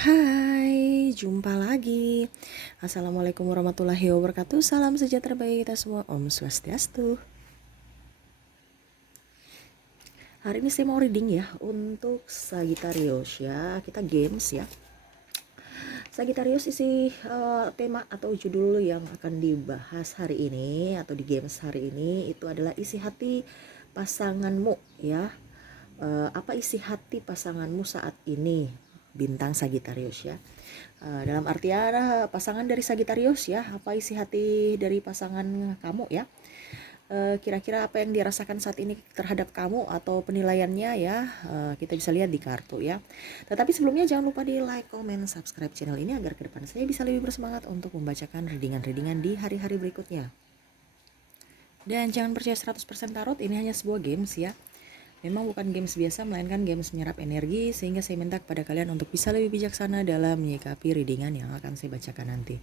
Hai, jumpa lagi. Assalamualaikum warahmatullahi wabarakatuh. Salam sejahtera bagi kita semua. Om Swastiastu. Hari ini saya mau reading ya untuk Sagittarius ya. Kita games ya. Sagittarius isi tema atau judul yang akan dibahas hari ini atau di games hari ini itu adalah isi hati pasanganmu ya. Apa isi hati pasanganmu saat ini? Bintang Sagittarius ya. Dalam artian pasangan dari Sagittarius ya, apa isi hati dari pasangan kamu ya, kira-kira apa yang dirasakan saat ini terhadap kamu atau penilaiannya ya, kita bisa lihat di kartu ya. Tetapi sebelumnya jangan lupa di like, comment, subscribe channel ini agar ke depan saya bisa lebih bersemangat untuk membacakan readingan-readingan di hari-hari berikutnya. Dan jangan percaya 100% tarot, ini hanya sebuah games ya. Memang bukan games biasa, melainkan games menyerap energi, sehingga saya minta kepada kalian untuk bisa lebih bijaksana dalam menyikapi readingan yang akan saya bacakan nanti.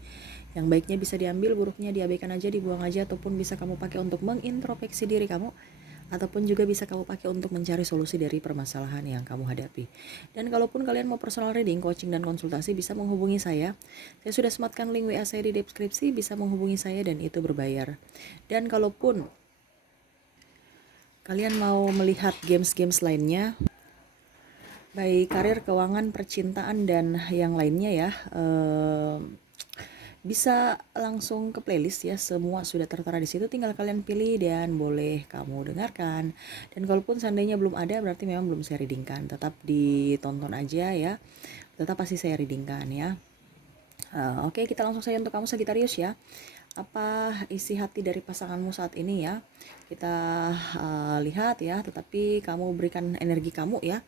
Yang baiknya bisa diambil, buruknya diabaikan aja, dibuang aja, ataupun bisa kamu pakai untuk mengintrospeksi diri kamu, ataupun juga bisa kamu pakai untuk mencari solusi dari permasalahan yang kamu hadapi. Dan kalaupun kalian mau personal reading, coaching, dan konsultasi, bisa menghubungi saya. Saya sudah sematkan link WA saya di deskripsi, bisa menghubungi saya dan itu berbayar. Dan kalaupun kalian mau melihat games-games lainnya, baik karir, keuangan, percintaan, dan yang lainnya ya, bisa langsung ke playlist ya, semua sudah tertera di situ, tinggal kalian pilih dan boleh kamu dengarkan. Dan kalaupun seandainya belum ada, berarti memang belum saya readingkan, tetap ditonton aja ya, tetap pasti saya readingkan ya. Oke, kita langsung saja untuk kamu Sagittarius ya. Apa isi hati dari pasanganmu saat ini ya? Kita lihat ya, tetapi kamu berikan energi kamu ya.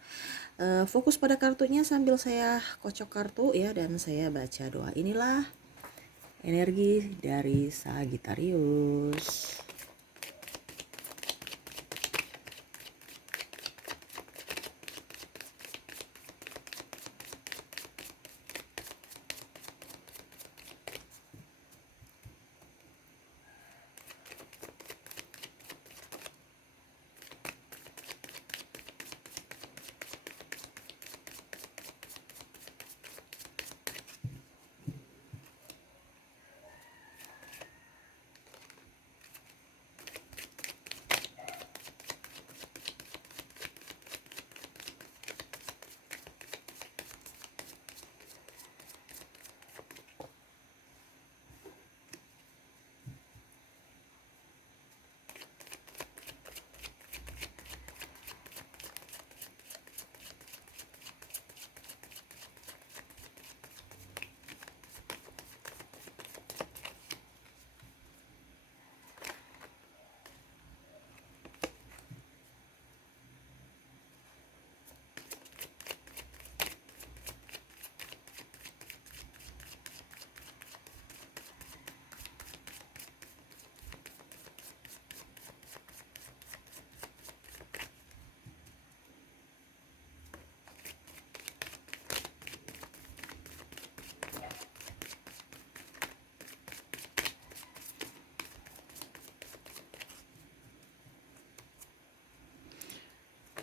Fokus pada kartunya sambil saya kocok kartu ya, dan saya baca doa. Inilah energi dari Sagittarius.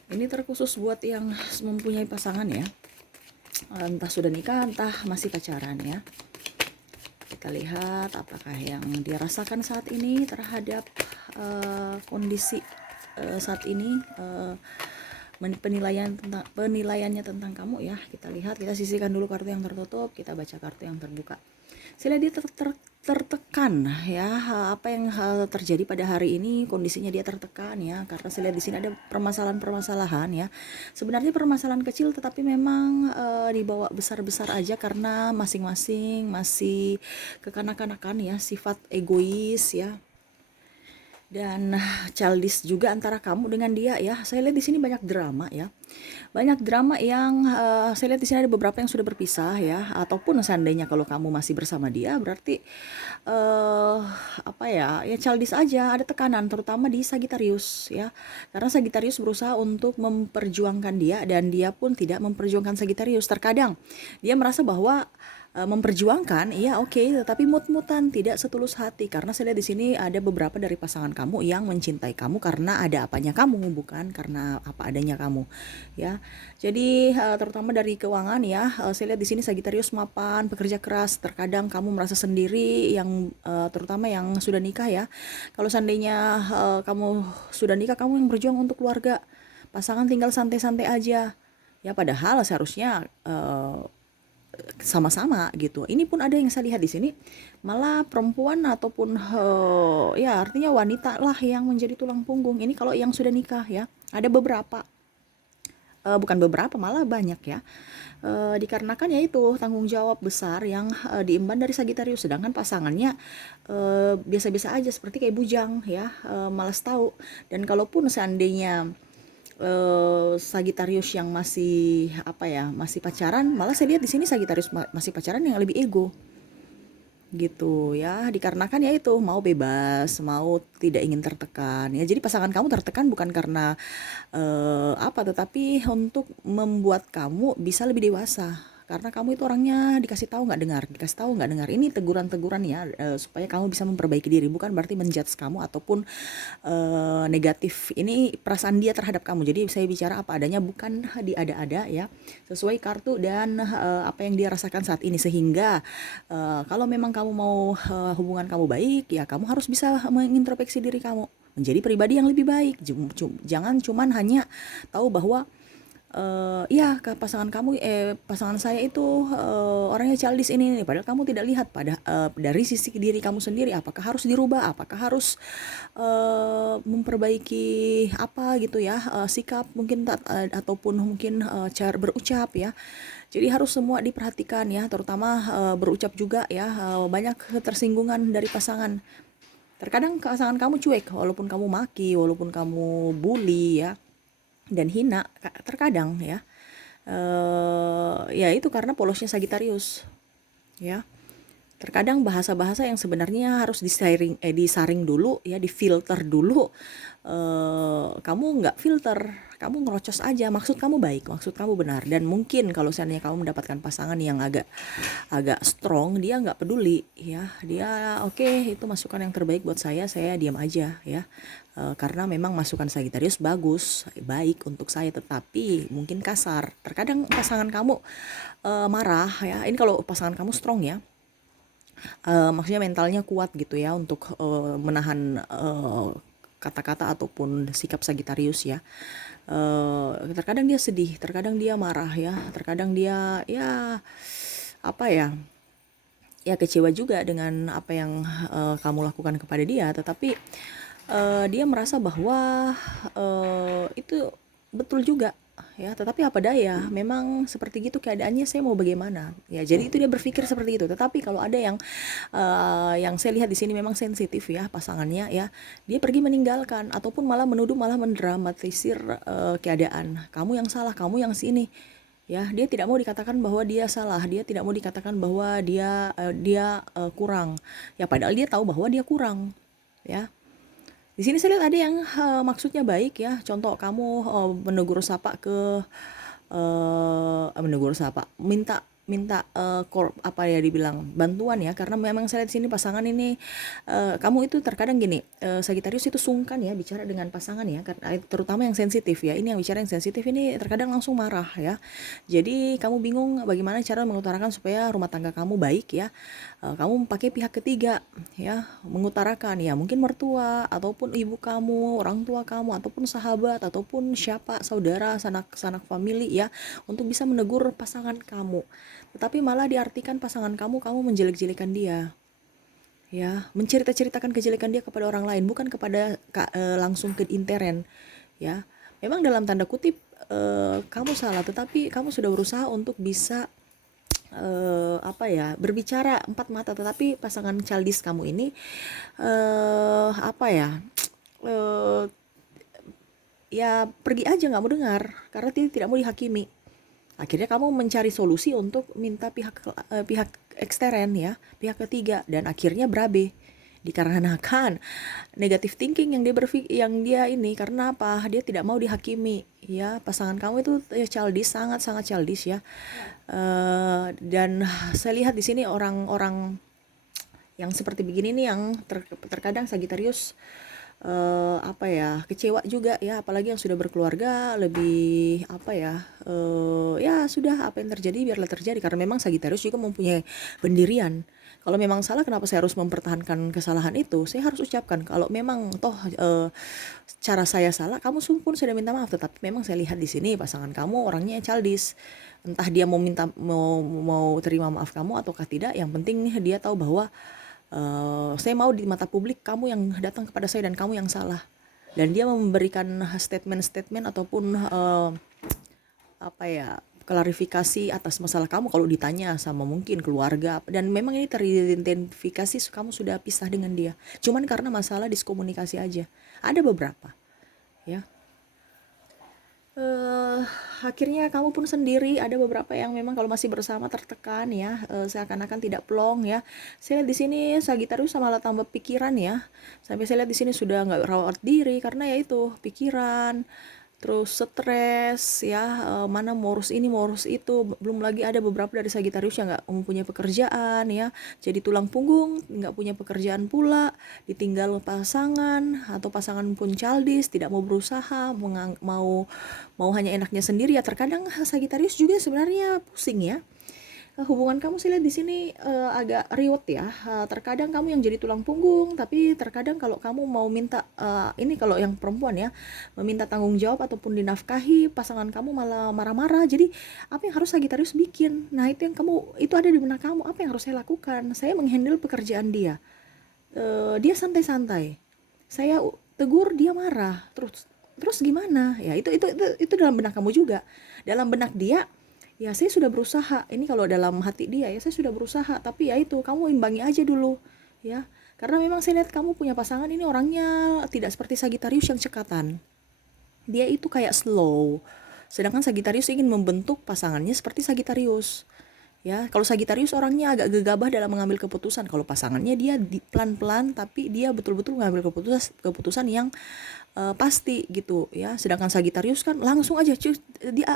Ini terkhusus buat yang mempunyai pasangan ya, entah sudah nikah, entah masih pacaran ya. Kita lihat apakah yang dia rasakan saat ini terhadap kondisi saat ini, penilaiannya tentang kamu ya. Kita lihat, kita sisihkan dulu kartu yang tertutup, kita baca kartu yang terbuka. Saya lihat dia tertekan ya, apa yang terjadi pada hari ini, kondisinya dia tertekan ya, karena saya lihat di sini ada permasalahan-permasalahan ya. Sebenarnya permasalahan kecil, tetapi memang dibawa besar-besar aja karena masing-masing masih kekanak-kanakan ya, sifat egois ya, dan childish juga antara kamu dengan dia ya. Saya lihat di sini banyak drama ya, banyak drama yang saya lihat di sini ada beberapa yang sudah berpisah ya, ataupun seandainya kalau kamu masih bersama dia, berarti apa ya, ya childish aja, ada tekanan terutama di Sagittarius ya, karena Sagittarius berusaha untuk memperjuangkan dia dan dia pun tidak memperjuangkan Sagittarius. Terkadang dia merasa bahwa memperjuangkan, iya oke, tetapi mut-mutan, tidak setulus hati. Karena saya lihat di sini ada beberapa dari pasangan kamu yang mencintai kamu karena ada apanya kamu, bukan karena apa adanya kamu. ya. Jadi terutama dari keuangan ya, saya lihat di sini Sagitarius mapan, pekerja keras. Terkadang kamu merasa sendiri, yang terutama yang sudah nikah ya. Kalau seandainya kamu sudah nikah, kamu yang berjuang untuk keluarga. Pasangan tinggal santai-santai aja. Ya padahal seharusnya sama-sama gitu. Ini pun ada yang saya lihat di sini, malah perempuan ataupun ya artinya wanita lah yang menjadi tulang punggung. Ini kalau yang sudah nikah ya. Ada beberapa, bukan beberapa, malah banyak ya. Dikarenakan ya itu tanggung jawab besar yang diemban dari Sagitarius, sedangkan pasangannya biasa-biasa aja seperti kayak bujang ya, malas tahu. Dan kalaupun seandainya Sagitarius yang masih apa ya, masih pacaran, malah saya lihat di sini Sagitarius masih pacaran yang lebih ego gitu ya, dikarenakan ya itu mau bebas, mau tidak ingin tertekan ya. Jadi pasangan kamu tertekan bukan karena apa, tetapi untuk membuat kamu bisa lebih dewasa, karena kamu itu orangnya dikasih tahu nggak dengar, dikasih tahu nggak dengar. Ini teguran-teguran ya, supaya kamu bisa memperbaiki diri, bukan berarti menjudge kamu ataupun negatif. Ini perasaan dia terhadap kamu. Jadi saya bicara apa adanya, bukan diada-ada ya, sesuai kartu dan apa yang dia rasakan saat ini. Sehingga kalau memang kamu mau hubungan kamu baik ya, kamu harus bisa mengintrospeksi diri kamu menjadi pribadi yang lebih baik. Jangan cuman hanya tahu bahwa iya pasangan kamu, pasangan saya itu orangnya childish ini, padahal kamu tidak lihat pada dari sisi diri kamu sendiri, apakah harus dirubah, apakah harus memperbaiki apa gitu ya, sikap mungkin ataupun mungkin cara berucap ya. Jadi harus semua diperhatikan ya, terutama berucap juga ya, banyak ketersinggungan dari pasangan. Terkadang pasangan kamu cuek, walaupun kamu maki, walaupun kamu bully ya, dan hina, terkadang ya. Ya itu karena polosnya Sagitarius ya. Terkadang bahasa-bahasa yang sebenarnya harus disaring dulu ya, difilter dulu. Kamu nggak filter, kamu ngerocos aja. Maksud kamu baik, maksud kamu benar, dan mungkin kalau seandainya kamu mendapatkan pasangan yang agak agak strong, dia nggak peduli ya, dia oke, itu masukan yang terbaik buat saya diam aja ya. Karena memang masukan Sagitarius bagus, baik untuk saya, tetapi mungkin kasar. Terkadang pasangan kamu marah ya, ini kalau pasangan kamu strong ya, maksudnya mentalnya kuat gitu ya, untuk menahan kata-kata ataupun sikap Sagitarius ya. Terkadang dia sedih, terkadang dia marah ya, terkadang dia ya apa ya, ya kecewa juga dengan apa yang kamu lakukan kepada dia, tetapi dia merasa bahwa itu betul juga ya, tetapi apa daya, memang seperti gitu keadaannya, saya mau bagaimana ya. Jadi itu dia berpikir seperti itu. Tetapi kalau ada yang saya lihat di sini memang sensitif ya pasangannya ya, dia pergi meninggalkan ataupun malah menuduh, malah mendramatisir keadaan. Kamu yang salah, kamu yang sini ya. Dia tidak mau dikatakan bahwa dia salah, dia tidak mau dikatakan bahwa dia kurang ya, padahal dia tahu bahwa dia kurang ya. Di sini saya lihat ada yang maksudnya baik ya. Contoh kamu menegur sapa ke menegur sapa, minta minta apa ya, dibilang bantuan ya, karena memang saya lihat di sini pasangan ini, kamu itu terkadang gini, Sagittarius itu sungkan ya bicara dengan pasangan ya, karena terutama yang sensitif ya. Ini yang bicara yang sensitif ini terkadang langsung marah ya. Jadi kamu bingung bagaimana cara mengutarakan supaya rumah tangga kamu baik ya. Kamu pakai pihak ketiga ya, mengutarakan ya, mungkin mertua ataupun ibu kamu, orang tua kamu, ataupun sahabat, ataupun siapa, saudara, sanak famili ya, untuk bisa menegur pasangan kamu. Tetapi malah diartikan pasangan kamu menjelek-jelekan dia ya, mencerita-ceritakan kejelekan dia kepada orang lain, bukan kepada langsung ke intern ya. Memang dalam tanda kutip kamu salah, tetapi kamu sudah berusaha untuk bisa apa ya, berbicara empat mata, tetapi pasangan childish kamu ini apa ya, eh, ya pergi aja, nggak mau dengar karena tidak mau dihakimi. Akhirnya kamu mencari solusi untuk minta pihak ekstern ya, pihak ketiga, dan akhirnya berabe. Dikarenakan negatif thinking yang dia ini, karena apa? Dia tidak mau dihakimi ya. Pasangan kamu itu ya childish, sangat childish ya. Dan saya lihat di sini orang-orang yang seperti begini nih, yang terkadang Sagittarius apa ya, kecewa juga ya, apalagi yang sudah berkeluarga lebih apa ya, ya sudah apa yang terjadi biarlah terjadi, karena memang Sagittarius juga mempunyai pendirian. Kalau memang salah, kenapa saya harus mempertahankan kesalahan itu? Saya harus ucapkan kalau memang toh cara saya salah, kamu pun sudah minta maaf, tetapi memang saya lihat di sini pasangan kamu orangnya childish. Entah dia mau terima maaf kamu ataukah tidak, yang penting dia tahu bahwa saya mau di mata publik kamu yang datang kepada saya dan kamu yang salah. Dan dia memberikan statement-statement ataupun apa ya, klarifikasi atas masalah kamu kalau ditanya sama mungkin keluarga, dan memang ini teridentifikasi kamu sudah pisah dengan dia. Cuman karena masalah diskomunikasi aja. Ada beberapa ya. eh Akhirnya kamu pun sendiri, ada beberapa yang memang kalau masih bersama tertekan ya, seakan-akan tidak plong ya. Saya lihat di sini Sagittarius malah tambah pikiran ya. Sampai saya lihat di sini sudah nggak rawat diri karena ya itu pikiran, terus stres ya, mana mau urus ini mau urus itu, belum lagi ada beberapa dari Sagittarius yang nggak mempunyai pekerjaan ya, jadi tulang punggung, nggak punya pekerjaan pula, ditinggal pasangan atau pasangan pun childish, tidak mau berusaha, mau hanya enaknya sendiri ya. Terkadang Sagittarius juga sebenarnya pusing ya. Hubungan kamu sih lihat di sini agak riwet ya. Terkadang kamu yang jadi tulang punggung, tapi terkadang kalau kamu mau minta ini kalau yang perempuan ya, meminta tanggung jawab ataupun dinafkahi, pasangan kamu malah marah-marah. Jadi apa yang harus Sagittarius bikin? Nah, itu yang kamu, itu ada di benak kamu. Apa yang harus saya lakukan? Saya menghandle pekerjaan dia. Dia santai-santai. Saya tegur, dia marah. Terus gimana? Ya itu dalam benak kamu juga. Dalam benak dia, ya saya sudah berusaha, ini kalau dalam hati dia ya, saya sudah berusaha, tapi ya itu kamu imbangi aja dulu ya, karena memang saya lihat kamu punya pasangan ini orangnya tidak seperti Sagittarius yang cekatan, dia itu kayak slow, sedangkan Sagittarius ingin membentuk pasangannya seperti Sagittarius ya. Kalau Sagittarius orangnya agak gegabah dalam mengambil keputusan, kalau pasangannya dia pelan-pelan tapi dia betul-betul mengambil keputusan yang pasti gitu ya. Sedangkan Sagittarius kan langsung aja dia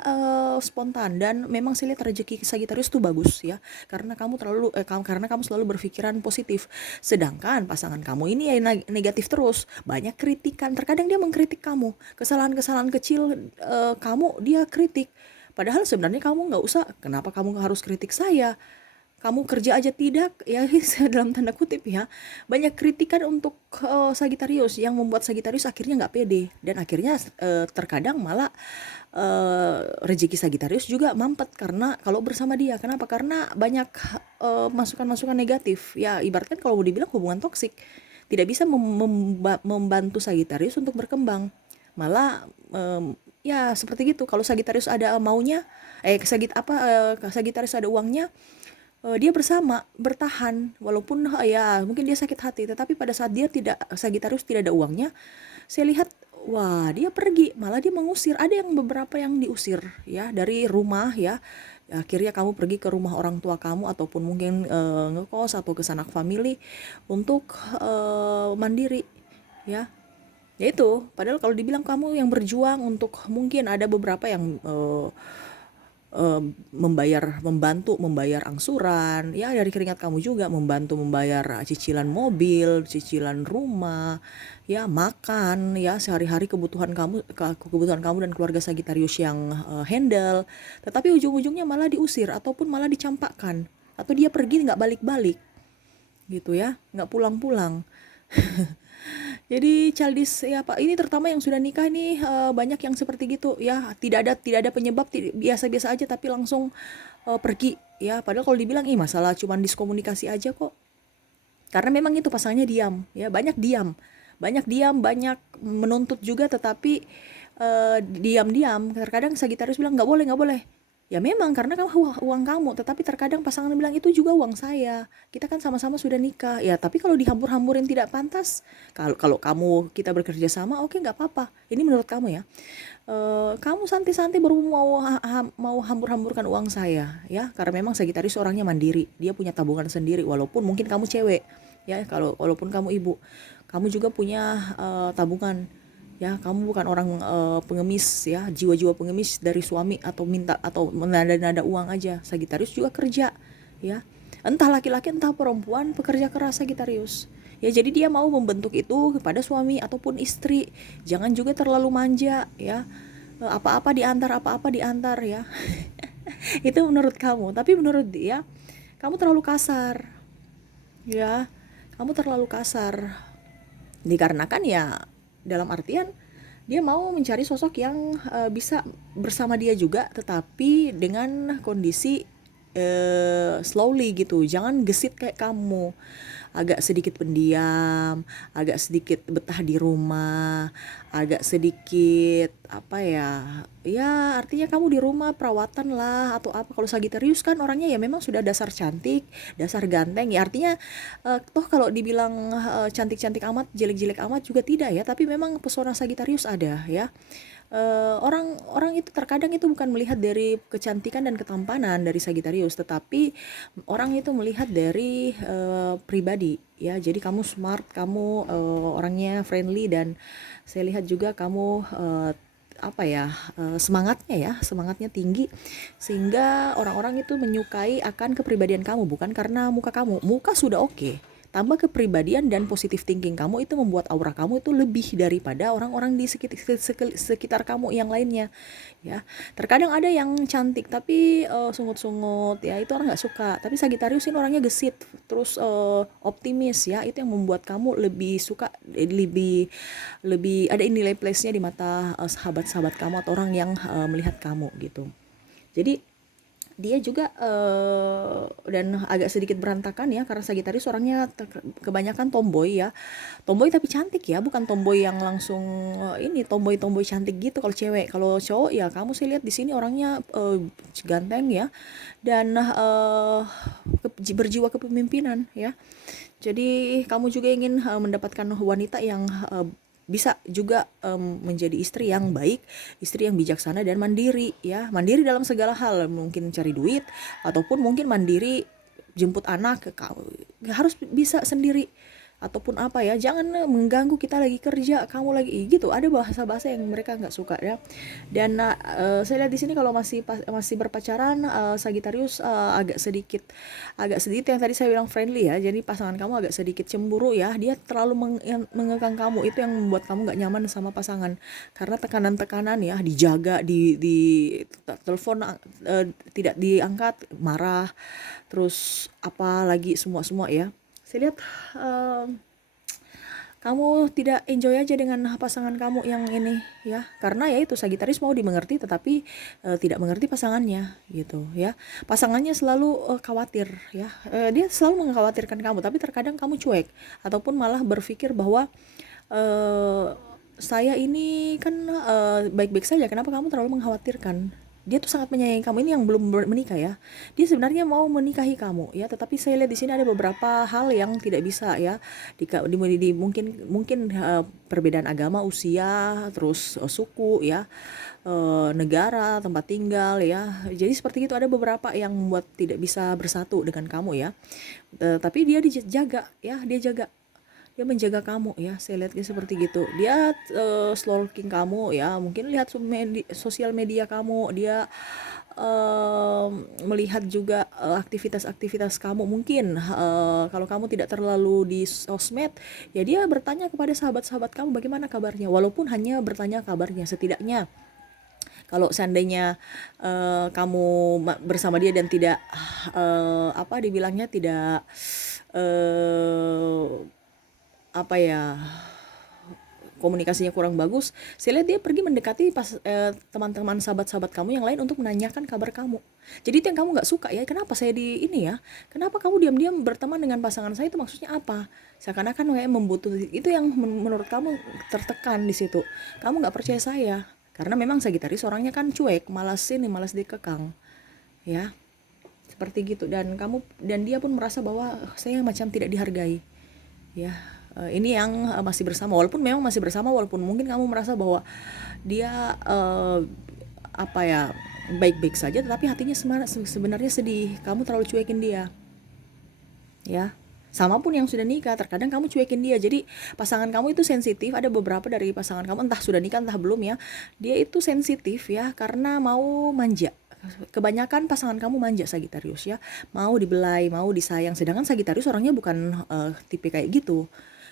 spontan, dan memang saya lihat rezeki Sagittarius tuh bagus ya, karena karena kamu selalu berpikiran positif. Sedangkan pasangan kamu ini ya negatif terus, banyak kritikan, terkadang dia mengkritik kamu, kesalahan-kesalahan kecil kamu dia kritik. Padahal sebenarnya kamu nggak usah, kenapa kamu harus kritik saya? Kamu kerja aja tidak ya, dalam tanda kutip ya, banyak kritikan untuk Sagittarius yang membuat Sagittarius akhirnya nggak pede, dan akhirnya terkadang malah rezeki Sagittarius juga mampet karena kalau bersama dia. Kenapa? Karena banyak masukan-masukan negatif ya, ibaratkan kalau mau dibilang hubungan toksik, tidak bisa membantu Sagittarius untuk berkembang, malah ya seperti gitu. Kalau Sagittarius ada maunya, Sagittarius ada uangnya, dia bertahan walaupun ya mungkin dia sakit hati, tetapi pada saat dia tidak, Sagittarius tidak ada uangnya, saya lihat wah dia pergi, malah dia mengusir. Ada yang beberapa yang diusir ya dari rumah ya. Akhirnya kamu pergi ke rumah orang tua kamu ataupun mungkin ngekos atau ke sanak family untuk mandiri ya. Ya itu, padahal kalau dibilang kamu yang berjuang untuk, mungkin ada beberapa yang membantu membayar angsuran ya dari keringat kamu juga, membantu membayar cicilan mobil, cicilan rumah ya, makan ya, sehari-hari kebutuhan kamu dan keluarga Sagittarius yang handle. Tetapi ujung-ujungnya malah diusir ataupun malah dicampakkan, atau dia pergi nggak balik-balik gitu ya, nggak pulang-pulang. Jadi childish ya Pak. Ini terutama yang sudah nikah nih, banyak yang seperti gitu ya. Tidak ada penyebab, biasa-biasa aja tapi langsung pergi ya. Padahal kalau dibilang masalah cuman diskomunikasi aja kok. Karena memang itu pasangannya diam ya, banyak diam. Banyak diam, banyak menuntut juga, tetapi diam-diam. Terkadang Sagittarius bilang nggak boleh, nggak boleh. Ya memang karena uang kamu, tetapi terkadang pasangan bilang itu juga uang saya. Kita kan sama-sama sudah nikah. Ya, tapi kalau dihambur-hamburin tidak pantas. Kalau kamu kita bekerja sama, oke, nggak apa-apa. Ini menurut kamu ya. Kamu santai-santai baru mau hambur-hamburkan uang saya ya, karena memang Sagittarius orangnya mandiri. Dia punya tabungan sendiri, walaupun mungkin kamu cewek ya, walaupun kamu ibu, kamu juga punya tabungan. Ya, kamu bukan orang pengemis ya, jiwa-jiwa pengemis dari suami atau minta atau menada-nada uang aja. Sagittarius juga kerja ya. entah laki-laki entah perempuan, pekerja keras Sagittarius. Ya, jadi dia mau membentuk itu kepada suami ataupun istri. Jangan juga terlalu manja ya. Apa-apa diantar ya. Itu menurut kamu, tapi menurut dia kamu terlalu kasar. Ya, kamu terlalu kasar. Dikarenakan ya dalam artian dia mau mencari sosok yang bisa bersama dia juga, tetapi dengan kondisi slowly gitu, jangan gesit kayak kamu, agak sedikit pendiam, agak sedikit betah di rumah, agak sedikit apa ya, ya artinya kamu di rumah perawatan lah atau apa. Kalau Sagittarius kan orangnya ya memang sudah dasar cantik, dasar ganteng ya, artinya toh kalau dibilang cantik-cantik amat, jelek-jelek amat juga tidak ya, tapi memang pesona Sagittarius ada ya. Orang itu terkadang itu bukan melihat dari kecantikan dan ketampanan dari Sagittarius, tetapi orang itu melihat dari pribadi ya. Jadi kamu smart, kamu orangnya friendly, dan saya lihat juga kamu apa ya, semangatnya tinggi, sehingga orang-orang itu menyukai akan kepribadian kamu, bukan karena muka sudah oke. Tambah kepribadian dan positive thinking kamu itu membuat aura kamu itu lebih daripada orang-orang di sekitar kamu yang lainnya ya. Terkadang ada yang cantik tapi sungut-sungut ya, itu orang nggak suka. Tapi Sagittarius ini orangnya gesit, terus optimis ya, itu yang membuat kamu lebih suka, lebih lebih ada nilai plus-nya di mata sahabat-sahabat kamu atau orang yang melihat kamu gitu. Jadi dia juga dan agak sedikit berantakan ya, karena Sagittarius orangnya kebanyakan tomboy ya. Tomboy tapi cantik ya, bukan tomboy yang langsung ini tomboy cantik gitu kalau cewek. Kalau cowok ya kamu sih lihat di sini orangnya ganteng ya, dan berjiwa kepemimpinan ya. Jadi kamu juga ingin mendapatkan wanita yang bisa juga menjadi istri yang baik, istri yang bijaksana dan mandiri ya. Mandiri dalam segala hal, mungkin cari duit ataupun mungkin mandiri jemput anak, harus bisa sendiri ataupun apa ya, jangan mengganggu kita lagi kerja, kamu lagi gitu. Ada bahasa-bahasa yang mereka nggak suka ya. Dan saya lihat di sini kalau masih berpacaran, Sagittarius agak sedikit yang tadi saya bilang friendly ya. Jadi pasangan kamu agak sedikit cemburu ya, dia terlalu mengekang kamu, itu yang membuat kamu nggak nyaman sama pasangan, karena tekanan-tekanan ya, dijaga, di telepon tidak diangkat, marah, terus apa lagi semua ya. Saya lihat kamu tidak enjoy aja dengan pasangan kamu yang ini ya, karena ya itu Sagittarius mau dimengerti tetapi tidak mengerti pasangannya gitu ya. Pasangannya selalu khawatir ya, dia selalu mengkhawatirkan kamu, tapi terkadang kamu cuek ataupun malah berpikir bahwa saya ini kan baik-baik saja, kenapa kamu terlalu mengkhawatirkan. Dia tuh sangat menyayangi kamu, ini yang belum menikah ya. Dia sebenarnya mau menikahi kamu ya, tetapi saya lihat di sini ada beberapa hal yang tidak bisa ya. Mungkin perbedaan agama, usia, terus suku ya, negara, tempat tinggal ya. Jadi seperti itu, ada beberapa yang membuat tidak bisa bersatu dengan kamu ya. Tapi dia dijaga ya, dia menjaga kamu ya. Saya lihat dia seperti gitu, dia stalking kamu ya, mungkin lihat sosial media kamu, dia melihat juga aktivitas-aktivitas kamu. Mungkin kalau kamu tidak terlalu di sosmed ya, dia bertanya kepada sahabat-sahabat kamu bagaimana kabarnya, walaupun hanya bertanya kabarnya. Setidaknya kalau seandainya kamu bersama dia dan tidak apa dibilangnya, tidak apa ya, komunikasinya kurang bagus, saya lihat dia pergi mendekati teman-teman sahabat-sahabat kamu yang lain untuk menanyakan kabar kamu. Jadi itu yang kamu nggak suka ya, kenapa saya di ini ya, kenapa kamu diam-diam berteman dengan pasangan saya, itu maksudnya apa? Seakan-akan kayak membutuhkan, itu yang menurut kamu tertekan di situ. Kamu nggak percaya saya, karena memang Sagittarius orangnya kan cuek, malas dikekang ya, seperti gitu. Dan dia pun merasa bahwa saya macam tidak dihargai ya. Ini yang masih bersama, walaupun mungkin kamu merasa bahwa dia apa ya, baik-baik saja, tetapi hatinya sebenarnya sedih, kamu terlalu cuekin dia ya. Sama pun yang sudah nikah, terkadang kamu cuekin dia. Jadi pasangan kamu itu sensitif, ada beberapa dari pasangan kamu entah sudah nikah entah belum ya, dia itu sensitif ya, karena mau manja kebanyakan pasangan kamu manja Sagitarius ya, mau dibelai, mau disayang, sedangkan Sagitarius orangnya bukan tipe kayak gitu.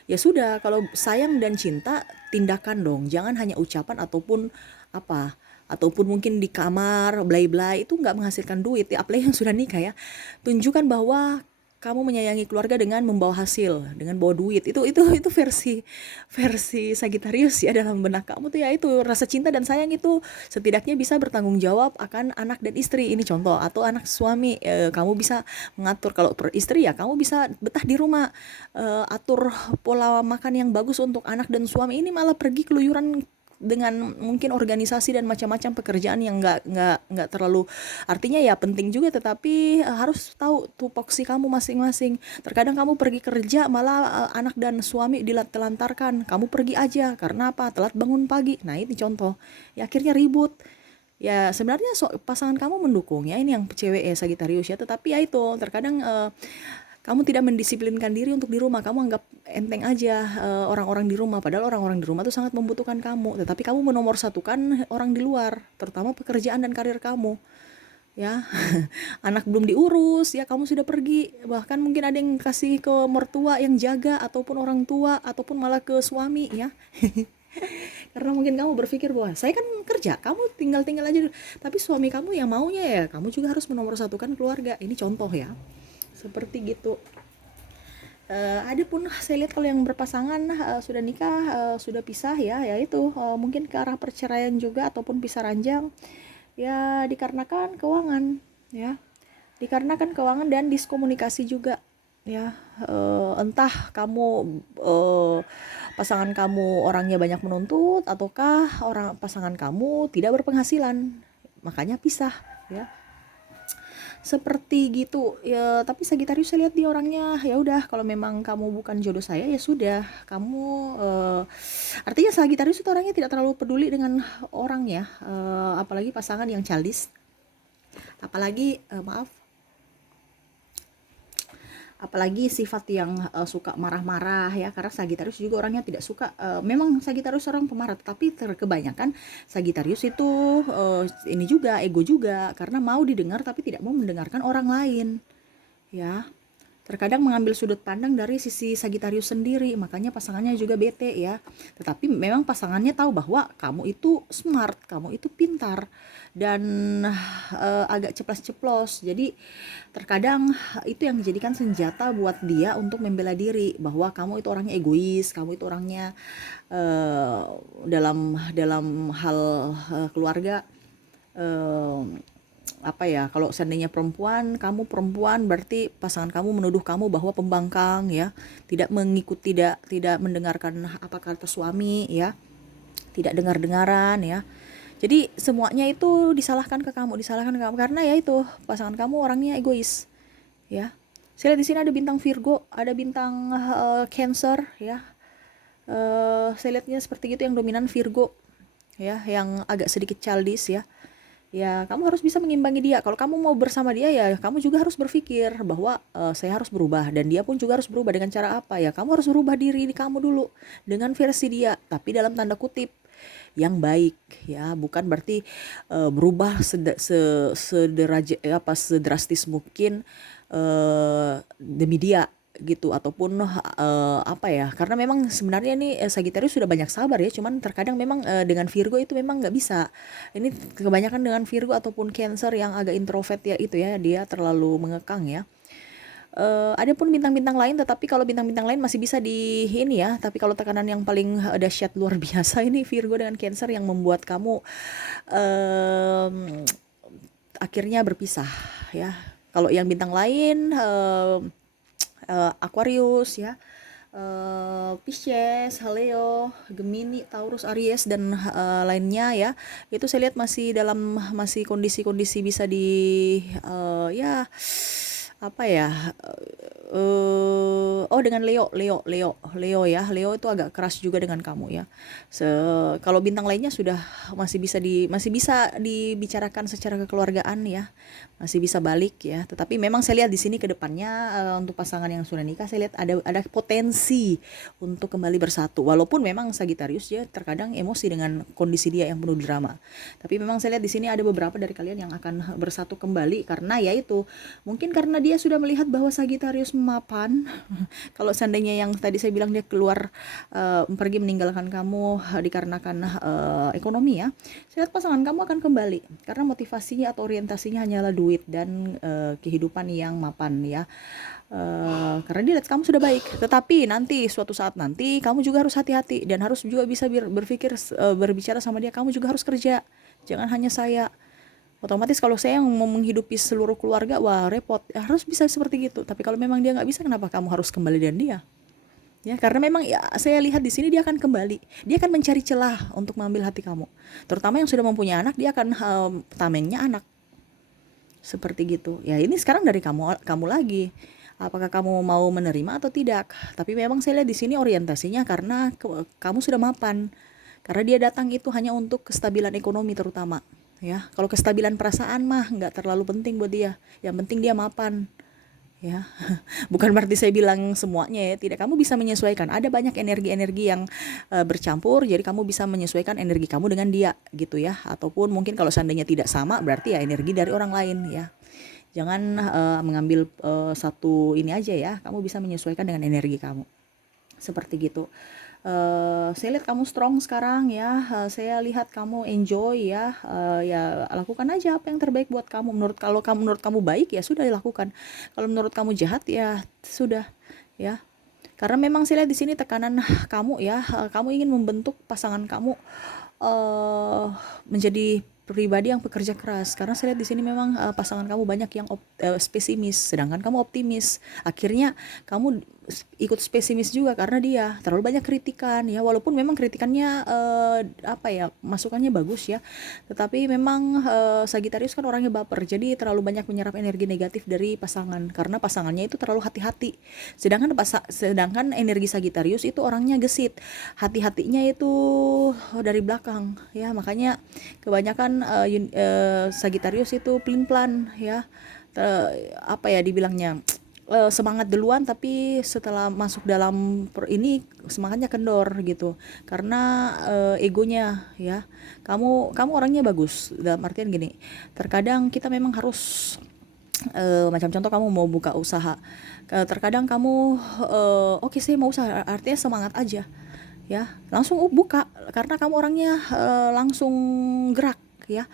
Ya sudah, kalau sayang dan cinta tindakan dong, jangan hanya ucapan ataupun apa, ataupun mungkin di kamar belai-belai itu nggak menghasilkan duit ya, apalagi yang sudah nikah ya. Tunjukkan bahwa kamu menyayangi keluarga dengan membawa hasil, dengan bawa duit. Itu versi versi Sagitarius ya, dalam benak kamu tuh ya itu rasa cinta dan sayang itu setidaknya bisa bertanggung jawab akan anak dan istri. Ini contoh, atau anak suami, kamu bisa mengatur. Kalau per istri ya kamu bisa betah di rumah, atur pola makan yang bagus untuk anak dan suami. Ini malah pergi keluyuran dengan mungkin organisasi dan macam-macam pekerjaan yang nggak terlalu artinya ya penting juga, tetapi harus tahu tupoksi kamu masing-masing. Terkadang kamu pergi kerja malah anak dan suami telantarkan, kamu pergi aja karena apa, telat bangun pagi. Nah ini contoh ya, akhirnya ribut. Ya sebenarnya pasangan kamu mendukung ya, ini yang cewek ya Sagitarius ya, tetapi ya itu terkadang kamu tidak mendisiplinkan diri untuk di rumah. Kamu anggap enteng aja orang-orang di rumah, padahal orang-orang di rumah tuh sangat membutuhkan kamu. Tetapi kamu menomorsatukan orang di luar, terutama pekerjaan dan karir kamu. Ya, anak belum diurus, ya kamu sudah pergi. Bahkan mungkin ada yang kasih ke mertua yang jaga, ataupun orang tua, ataupun malah ke suami ya. Karena mungkin kamu berpikir bahwa saya kan kerja, kamu tinggal-tinggal aja dulu. Tapi suami kamu yang maunya ya, kamu juga harus menomorsatukan keluarga. Ini contoh ya. Seperti gitu. Ada pun saya lihat kalau yang berpasangan sudah nikah, sudah pisah ya, itu mungkin ke arah perceraian juga ataupun pisah ranjang. Ya dikarenakan keuangan ya. Dikarenakan keuangan dan diskomunikasi juga ya. Entah kamu pasangan kamu orangnya banyak menuntut, ataukah pasangan kamu tidak berpenghasilan. Makanya pisah ya. Seperti gitu ya. Tapi Sagitarius saya lihat dia orangnya ya udah, kalau memang kamu bukan jodoh saya ya sudah, kamu artinya Sagitarius itu orangnya tidak terlalu peduli dengan orang ya, apalagi pasangan yang childish, apalagi apalagi sifat yang suka marah-marah ya, karena Sagitarius juga orangnya tidak suka, memang Sagitarius orang pemarah, tapi kebanyakan Sagitarius itu ini juga ego juga, karena mau didengar tapi tidak mau mendengarkan orang lain ya. Terkadang mengambil sudut pandang dari sisi Sagitarius sendiri, makanya pasangannya juga bete ya. Tetapi memang pasangannya tahu bahwa kamu itu smart, kamu itu pintar, dan agak ceplas-ceplos. Jadi terkadang itu yang dijadikan senjata buat dia untuk membela diri, bahwa kamu itu orangnya egois, kamu itu orangnya dalam hal keluarga, apa ya, kalau seandainya perempuan, kamu perempuan berarti pasangan kamu menuduh kamu bahwa pembangkang ya, tidak mengikuti, tidak mendengarkan apa kata suami ya, tidak dengar-dengaran ya. Jadi semuanya itu disalahkan ke kamu karena ya itu pasangan kamu orangnya egois ya. Saya lihat di sini ada bintang Virgo, ada bintang Cancer ya. Saya lihatnya seperti itu, yang dominan Virgo ya, yang agak sedikit childish ya. Ya kamu harus bisa mengimbangi dia. Kalau kamu mau bersama dia ya kamu juga harus berpikir bahwa saya harus berubah, dan dia pun juga harus berubah. Dengan cara apa ya, kamu harus berubah diri kamu dulu dengan versi dia, tapi dalam tanda kutip yang baik ya, bukan berarti berubah sedrastis mungkin demi dia gitu, ataupun apa ya, karena memang sebenarnya nih Sagittarius sudah banyak sabar ya, cuman terkadang memang dengan Virgo itu memang nggak bisa. Ini kebanyakan dengan Virgo ataupun Cancer yang agak introvert ya, itu ya, dia terlalu mengekang ya. Ada pun bintang-bintang lain, tetapi kalau bintang-bintang lain masih bisa di ini ya, tapi kalau tekanan yang paling dahsyat luar biasa ini Virgo dengan Cancer yang membuat kamu akhirnya berpisah ya. Kalau yang bintang lain Aquarius ya, Pisces, Leo, Gemini, Taurus, Aries, dan lainnya ya, itu saya lihat masih kondisi-kondisi bisa di ya apa ya, oh dengan Leo ya, Leo itu agak keras juga dengan kamu ya. Kalau bintang lainnya sudah masih bisa dibicarakan secara kekeluargaan ya, masih bisa balik ya. Tetapi memang saya lihat di sini ke depannya, untuk pasangan yang sudah nikah saya lihat ada potensi untuk kembali bersatu. Walaupun memang Sagittarius dia terkadang emosi dengan kondisi dia yang penuh drama. Tapi memang saya lihat di sini ada beberapa dari kalian yang akan bersatu kembali karena yaitu mungkin karena dia sudah melihat bahwa Sagittarius mapan. Kalau seandainya yang tadi saya bilang dia keluar, pergi meninggalkan kamu dikarenakan ekonomi ya, saya lihat pasangan kamu akan kembali karena motivasinya atau orientasinya hanyalah duit dan kehidupan yang mapan ya. Karena dia lihat kamu sudah baik, tetapi nanti suatu saat nanti kamu juga harus hati-hati dan harus juga bisa berpikir, berbicara sama dia, kamu juga harus kerja, jangan hanya saya. Otomatis kalau saya yang mau menghidupi seluruh keluarga, wah repot. Ya, harus bisa seperti gitu. Tapi kalau memang dia nggak bisa, kenapa kamu harus kembali dengan dia? Ya, karena memang ya saya lihat di sini dia akan kembali. Dia akan mencari celah untuk mengambil hati kamu. Terutama yang sudah mempunyai anak, dia akan tamengnya anak. Seperti gitu. Ya ini sekarang dari kamu lagi. Apakah kamu mau menerima atau tidak? Tapi memang saya lihat di sini orientasinya karena kamu sudah mapan. Karena dia datang itu hanya untuk kestabilan ekonomi terutama. Ya, kalau kestabilan perasaan mah nggak terlalu penting buat dia. Yang penting dia mapan. Ya, bukan berarti saya bilang semuanya ya. Tidak, kamu bisa menyesuaikan. Ada banyak energi-energi yang bercampur. Jadi kamu bisa menyesuaikan energi kamu dengan dia gitu ya. Ataupun mungkin kalau seandainya tidak sama, berarti ya energi dari orang lain ya. Jangan mengambil satu ini aja ya. Kamu bisa menyesuaikan dengan energi kamu. Seperti gitu. Saya lihat kamu strong sekarang ya. Saya lihat kamu enjoy ya. Ya lakukan aja apa yang terbaik buat kamu. Menurut kamu baik ya sudah dilakukan. Kalau menurut kamu jahat ya sudah ya. Karena memang saya lihat di sini tekanan kamu ya. Kamu ingin membentuk pasangan kamu uh, menjadi pribadi yang pekerja keras, karena saya lihat di sini memang pasangan kamu banyak yang pesimis sedangkan kamu optimis. Akhirnya kamu ikut pesimis juga karena dia terlalu banyak kritikan ya, walaupun memang kritikannya apa ya, masukannya bagus ya, tetapi memang Sagitarius kan orangnya baper, jadi terlalu banyak menyerap energi negatif dari pasangan karena pasangannya itu terlalu hati-hati. Sedangkan energi Sagitarius itu orangnya gesit, hati-hatinya itu dari belakang ya, makanya kebanyakan Sagitarius itu pelin-pelan ya. Apa ya dibilangnya, semangat duluan tapi setelah masuk dalam ini semangatnya kendor gitu karena egonya ya. Kamu orangnya bagus dalam artian gini, terkadang kita memang harus macam contoh kamu mau buka usaha, terkadang kamu oke saya mau usaha, artinya semangat aja ya, langsung buka karena kamu orangnya langsung gerak ya.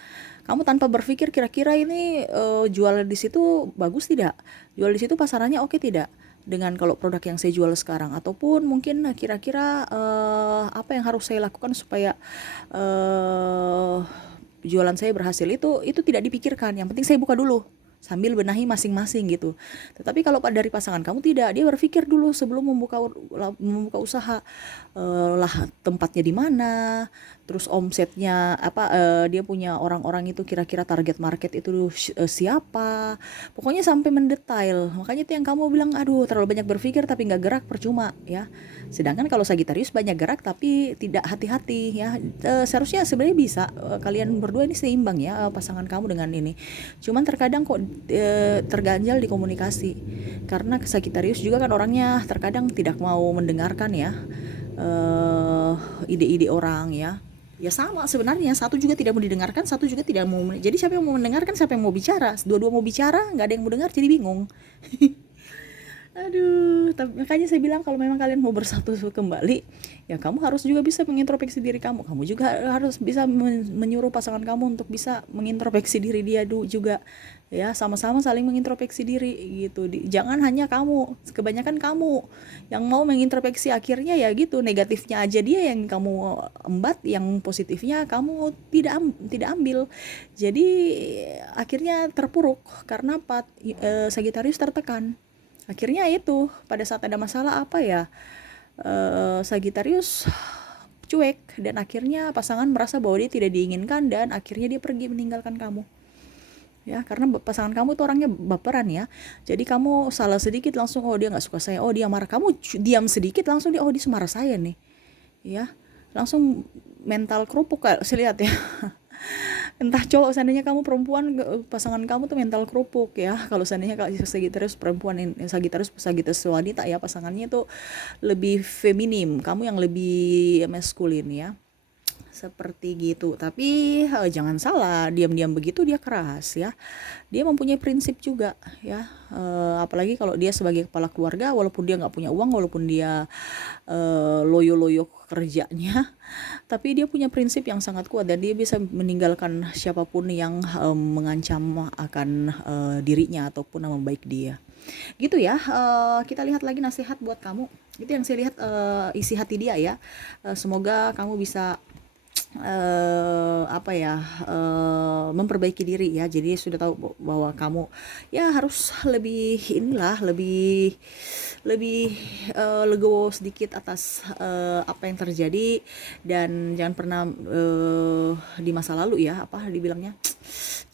Kamu tanpa berpikir kira-kira ini jual di situ bagus tidak, jual di situ pasarannya oke tidak dengan kalau produk yang saya jual sekarang, ataupun mungkin kira-kira apa yang harus saya lakukan supaya eh, jualan saya berhasil, itu tidak dipikirkan, yang penting saya buka dulu sambil benahi masing-masing gitu. Tetapi kalau dari pasangan kamu tidak, dia berpikir dulu sebelum membuka usaha, lah tempatnya di mana, terus omsetnya apa, dia punya orang-orang itu kira-kira target market itu siapa, pokoknya sampai mendetail. Makanya itu yang kamu bilang aduh terlalu banyak berpikir tapi nggak gerak, percuma ya. Sedangkan kalau Sagitarius banyak gerak tapi tidak hati-hati ya. Seharusnya sebenarnya bisa kalian berdua ini seimbang ya, pasangan kamu dengan ini. Cuman terkadang kok terganjal di komunikasi. Karena Sagitarius juga kan orangnya terkadang tidak mau mendengarkan ya ide-ide orang ya. Ya sama sebenarnya, satu juga tidak mau didengarkan, satu juga tidak mau. Jadi siapa yang mau mendengarkan, siapa yang mau bicara? Dua-dua mau bicara, nggak ada yang mau dengar, jadi bingung. Aduh, tapi makanya saya bilang kalau memang kalian mau bersatu kembali, ya kamu harus juga bisa mengintrospeksi diri kamu. Kamu juga harus bisa menyuruh pasangan kamu untuk bisa mengintrospeksi diri dia juga. Ya, sama-sama saling mengintrospeksi diri gitu. Jangan hanya kamu, kebanyakan kamu yang mau mengintrospeksi, akhirnya ya gitu, negatifnya aja dia yang kamu embat, yang positifnya kamu tidak ambil. Jadi akhirnya terpuruk karena Sagitarius tertekan. Akhirnya itu pada saat ada masalah apa ya, Sagitarius cuek dan akhirnya pasangan merasa bahwa dia tidak diinginkan dan akhirnya dia pergi meninggalkan kamu. ya, karena pasangan kamu tuh orangnya baperan ya. Jadi kamu salah sedikit langsung oh dia nggak suka saya, oh dia marah. Kamu diam sedikit langsung dia oh dia marah saya nih, ya. Langsung mental kerupuk kayak saya lihat ya. Entah cowok, seandainya kamu perempuan, pasangan kamu tuh mental kerupuk ya. Kalau seandainya kalau Sagittarius perempuan, Sagittarius wanita ya, pasangannya tuh lebih feminim, kamu yang lebih maskulin ya, seperti gitu. Tapi jangan salah, diam-diam begitu dia keras ya. Dia mempunyai prinsip juga ya. Apalagi kalau dia sebagai kepala keluarga, walaupun dia nggak punya uang, walaupun dia loyo-loyo kerjanya, tapi dia punya prinsip yang sangat kuat dan dia bisa meninggalkan siapapun yang mengancam akan dirinya ataupun nama baik dia. Gitu ya. Kita lihat lagi nasihat buat kamu. Itu yang saya lihat, isi hati dia ya. Semoga kamu bisa apa ya, memperbaiki diri ya. Jadi sudah tahu bahwa kamu ya harus lebih inilah, lebih lebih legowo sedikit atas apa yang terjadi, dan jangan pernah di masa lalu ya, apa dibilangnya,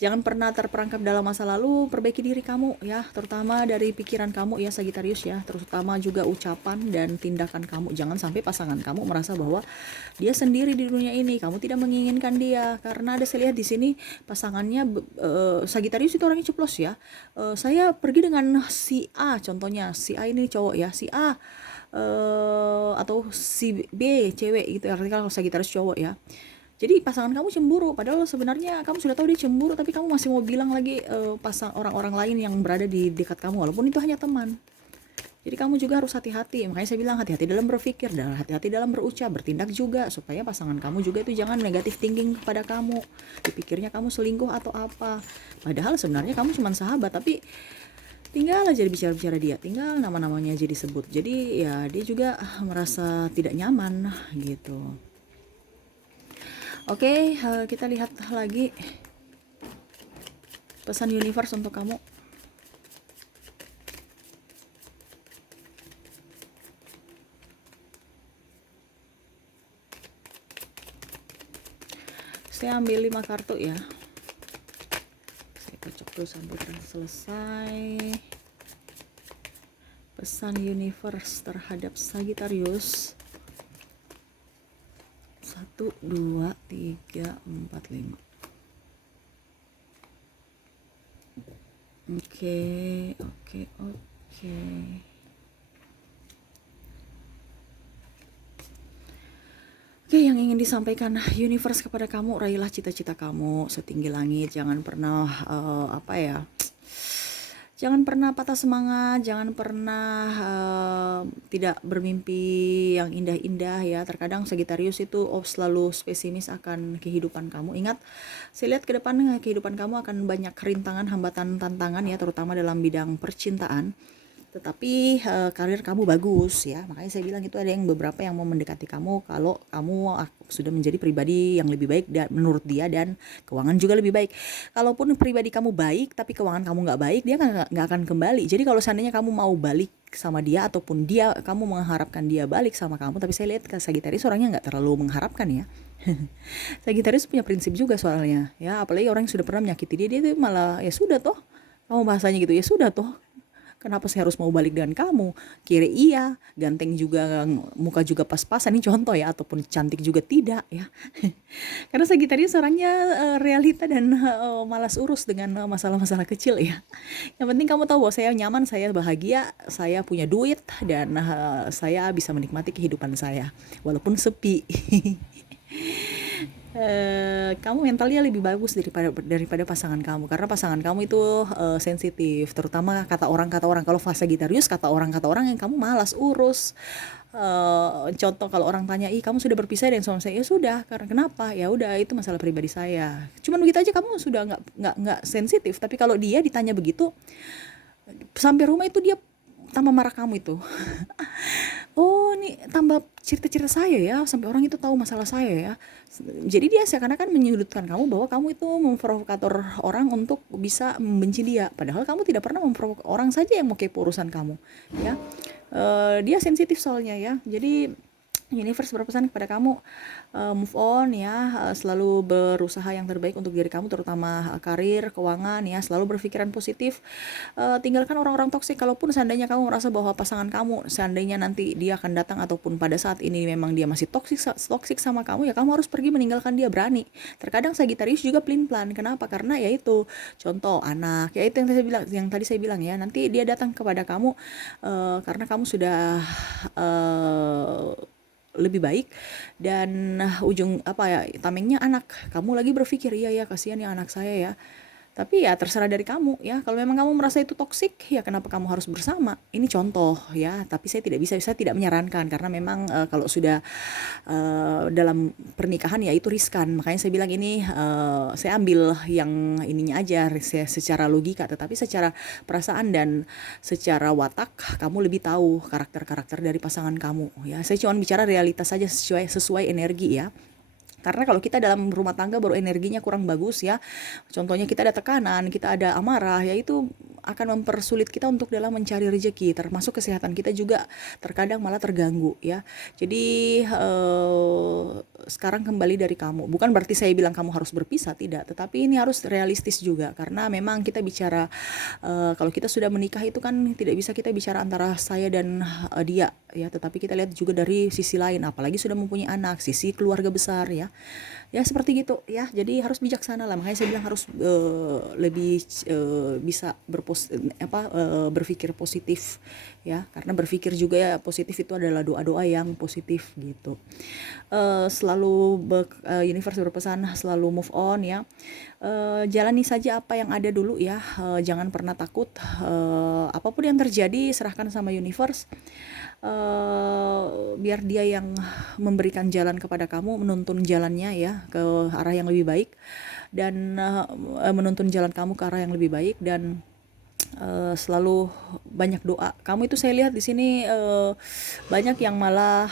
jangan pernah terperangkap dalam masa lalu. Perbaiki diri kamu ya, terutama dari pikiran kamu ya Sagittarius ya, terutama juga ucapan dan tindakan kamu. Jangan sampai pasangan kamu merasa bahwa dia sendiri di dunia ini, kamu tidak menginginkan dia. Karena ada saya lihat di sini pasangannya Sagittarius itu orangnya ceplos ya. Saya pergi dengan si A, contohnya si A ini cowok ya, si A atau si B cewek gitu, artinya kalau Sagittarius cowok ya. Jadi pasangan kamu cemburu, padahal sebenarnya kamu sudah tahu dia cemburu, tapi kamu masih mau bilang lagi pasang orang-orang lain yang berada di dekat kamu, walaupun itu hanya teman. Jadi kamu juga harus hati-hati, makanya saya bilang hati-hati dalam berpikir dan hati-hati dalam berucap, bertindak juga, supaya pasangan kamu juga itu jangan negatif thinking kepada kamu, dipikirnya kamu selingkuh atau apa. Padahal sebenarnya kamu cuma sahabat, tapi tinggal aja bicara-bicara dia, tinggal nama-namanya aja disebut. Jadi ya dia juga merasa tidak nyaman gitu. Oke, kita lihat lagi pesan universe untuk kamu. Saya ambil 5 kartu ya. Saya kocok dulu sampai selesai. Pesan universe terhadap Sagittarius. 1, 2, 3, 4, 5. Oke. Oke, yang ingin disampaikan universe kepada kamu, raihlah cita-cita kamu setinggi langit. Jangan pernah jangan pernah patah semangat, jangan pernah tidak bermimpi yang indah-indah ya. Terkadang Sagittarius itu selalu pesimis akan kehidupan kamu. Ingat, saya lihat ke depan kehidupan kamu akan banyak rintangan, hambatan, tantangan ya, terutama dalam bidang percintaan. Tetapi karir kamu bagus ya, makanya saya bilang itu ada yang beberapa yang mau mendekati kamu kalau kamu sudah menjadi pribadi yang lebih baik menurut dia, dan keuangan juga lebih baik. Kalaupun pribadi kamu baik tapi keuangan kamu nggak baik, dia nggak akan kembali. Jadi kalau seandainya kamu mau balik sama dia ataupun kamu mengharapkan dia balik sama kamu, tapi saya lihat Sagittarius orangnya nggak terlalu mengharapkan ya. Sagittarius punya prinsip juga soalnya ya, apalagi orang yang sudah pernah menyakiti dia itu malah ya sudah toh, kamu bahasanya gitu, ya sudah toh, kenapa saya harus mau balik dengan kamu? Kiri iya, ganteng juga, muka juga pas-pasan, ini contoh ya, ataupun cantik juga tidak ya. Karena Sagittarius orangnya realita dan malas urus dengan masalah-masalah kecil ya. Yang penting kamu tahu bahwa saya nyaman, saya bahagia, saya punya duit, dan saya bisa menikmati kehidupan saya walaupun sepi. Kamu mentalnya lebih bagus daripada pasangan kamu, karena pasangan kamu itu sensitif, terutama kata orang. Kalau fase Sagittarius kata orang yang kamu malas urus. Contoh, kalau orang tanya, kamu sudah berpisah dengan suami saya, ya sudah, karena kenapa, ya udah, itu masalah pribadi saya, cuman begitu aja. Kamu sudah nggak sensitif. Tapi kalau dia ditanya begitu sampai rumah, itu dia tambah marah kamu itu. Oh, nih tambah cerita-cerita saya ya, sampai orang itu tahu masalah saya ya. Jadi dia seakan-akan menyudutkan kamu bahwa kamu itu memprovokator orang untuk bisa membenci dia. Padahal kamu tidak pernah memprovokasi, orang saja yang mau kepo urusan kamu ya. Dia sensitif soalnya ya. Jadi Universe berpesan kepada kamu, move on ya, selalu berusaha yang terbaik untuk diri kamu, terutama karir, keuangan ya, selalu berpikiran positif, tinggalkan orang-orang toksik. Kalaupun seandainya kamu merasa bahwa pasangan kamu, seandainya nanti dia akan datang ataupun pada saat ini memang dia masih toksik sama kamu, ya kamu harus pergi meninggalkan dia, berani. Terkadang Sagittarius juga pelin-pelan. Kenapa? Karena ya itu contoh anak, ya itu yang tadi saya bilang ya, nanti dia datang kepada kamu karena kamu sudah uh, lebih baik, dan ujung apa ya, tamengnya anak kamu lagi berpikir, iya ya kasihan ya anak saya ya. Tapi ya terserah dari kamu ya, kalau memang kamu merasa itu toksik, ya kenapa kamu harus bersama, ini contoh ya. Tapi saya tidak menyarankan, karena memang kalau sudah dalam pernikahan ya itu riskan. Makanya saya bilang ini, saya ambil yang ininya aja secara logika, tetapi secara perasaan dan secara watak kamu lebih tahu karakter-karakter dari pasangan kamu ya. Saya cuma bicara realitas saja, sesuai energi ya. Karena kalau kita dalam rumah tangga baru energinya kurang bagus ya, contohnya kita ada tekanan, kita ada amarah, ya itu akan mempersulit kita untuk dalam mencari rezeki, termasuk kesehatan kita juga terkadang malah terganggu ya. Jadi sekarang kembali dari kamu, bukan berarti saya bilang kamu harus berpisah, tidak, tetapi ini harus realistis juga, karena memang kita bicara kalau kita sudah menikah itu kan tidak bisa kita bicara antara saya dan dia ya, tetapi kita lihat juga dari sisi lain, apalagi sudah mempunyai anak, sisi keluarga besar ya. Ya seperti gitu ya, jadi harus bijaksana lah. Makanya saya bilang harus lebih bisa berpikir positif ya, karena berpikir juga ya positif itu adalah doa-doa yang positif gitu. Selalu universe berpesan selalu move on ya. Jalani saja apa yang ada dulu ya, jangan pernah takut, apapun yang terjadi serahkan sama universe. Biar dia yang memberikan jalan kepada kamu, menuntun jalannya ya ke arah yang lebih baik, dan menuntun jalan kamu ke arah yang lebih baik, dan selalu banyak doa. Kamu itu saya lihat di sini banyak yang malah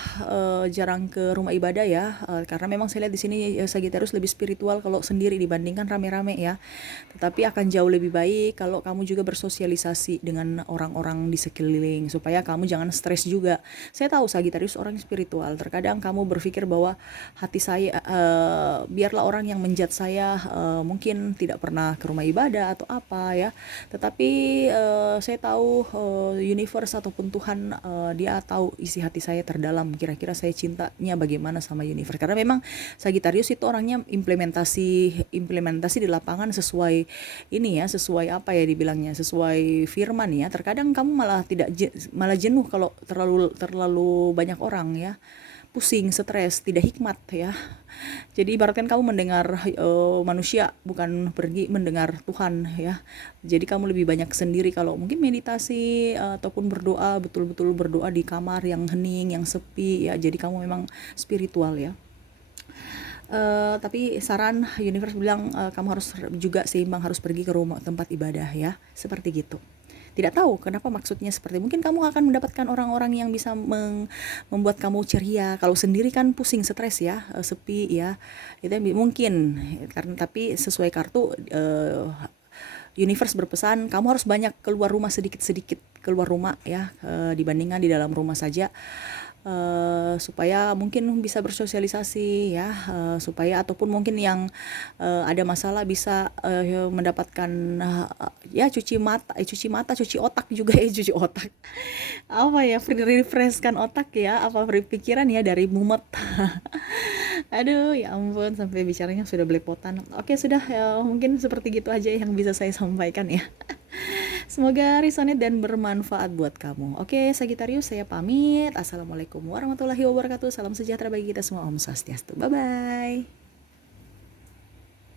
jarang ke rumah ibadah ya, karena memang saya lihat di sini Sagittarius lebih spiritual kalau sendiri dibandingkan rame-rame ya. Tetapi akan jauh lebih baik kalau kamu juga bersosialisasi dengan orang-orang di sekeliling, supaya kamu jangan stres juga. Saya tahu Sagittarius orang spiritual. Terkadang kamu berpikir bahwa hati saya, biarlah orang yang menjudge saya mungkin tidak pernah ke rumah ibadah atau apa ya. Tetapi saya tahu universe ataupun Tuhan, dia tahu isi hati saya terdalam, kira-kira saya cintanya bagaimana sama universe. Karena memang Sagittarius itu orangnya implementasi di lapangan sesuai ini ya, sesuai apa ya dibilangnya, sesuai firman ya. Terkadang kamu malah jenuh kalau terlalu banyak orang ya, pusing, stres, tidak hikmat ya. Jadi ibaratkan kamu mendengar manusia, bukan pergi mendengar Tuhan ya. Jadi kamu lebih banyak sendiri kalau mungkin meditasi ataupun berdoa, betul-betul berdoa di kamar yang hening, yang sepi ya. Jadi kamu memang spiritual ya. Tapi saran universe bilang kamu harus juga seimbang, harus pergi ke rumah tempat ibadah ya, seperti gitu. Tidak tahu kenapa maksudnya seperti, mungkin kamu akan mendapatkan orang-orang yang bisa membuat kamu ceria. Kalau sendiri kan pusing, stres ya, sepi ya, itu mungkin. Karena tapi sesuai kartu universe berpesan kamu harus banyak keluar rumah, sedikit-sedikit keluar rumah ya, dibandingkan di dalam rumah saja. Supaya mungkin bisa bersosialisasi ya, supaya ataupun mungkin yang ada masalah bisa mendapatkan ya cuci otak juga ya, cuci otak apa ya, refreshkan otak ya, apa pikiran ya dari mumet. Aduh ya ampun, sampai bicaranya sudah belepotan. Oke sudah ya, mungkin seperti gitu aja yang bisa saya sampaikan ya. Semoga resonate dan bermanfaat buat kamu. Oke, Sagittarius, saya pamit. Assalamualaikum warahmatullahi wabarakatuh. Salam sejahtera bagi kita semua. Om Swastiastu. Bye-bye.